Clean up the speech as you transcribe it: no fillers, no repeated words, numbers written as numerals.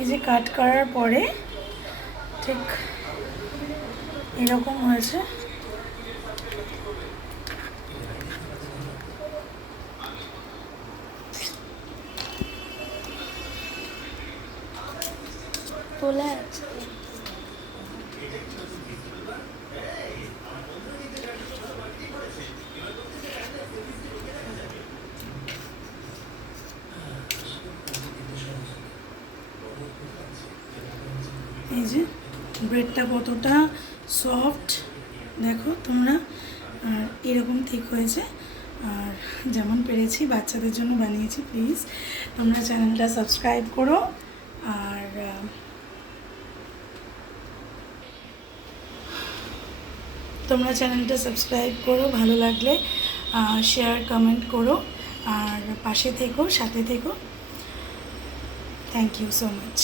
এই যে কাট করার পরে ঠিক এরকম হয়েছে। তোলা আছে। এই যে ব্রেডটা কতটা সফট দেখো তোমরা, আর এরকম ঠিক হয়েছে। আর যেমন পেরেছি বাচ্চাদের জন্য বানিয়েছি। প্লিজ তোমরা চ্যানেলটা সাবস্ক্রাইব করো, আর তোমরা চ্যানেলটা সাবস্ক্রাইব করো, ভালো লাগলে শেয়ার কমেন্ট করো, আর পাশে থেকো, সাথে থেকো। Thank you so much.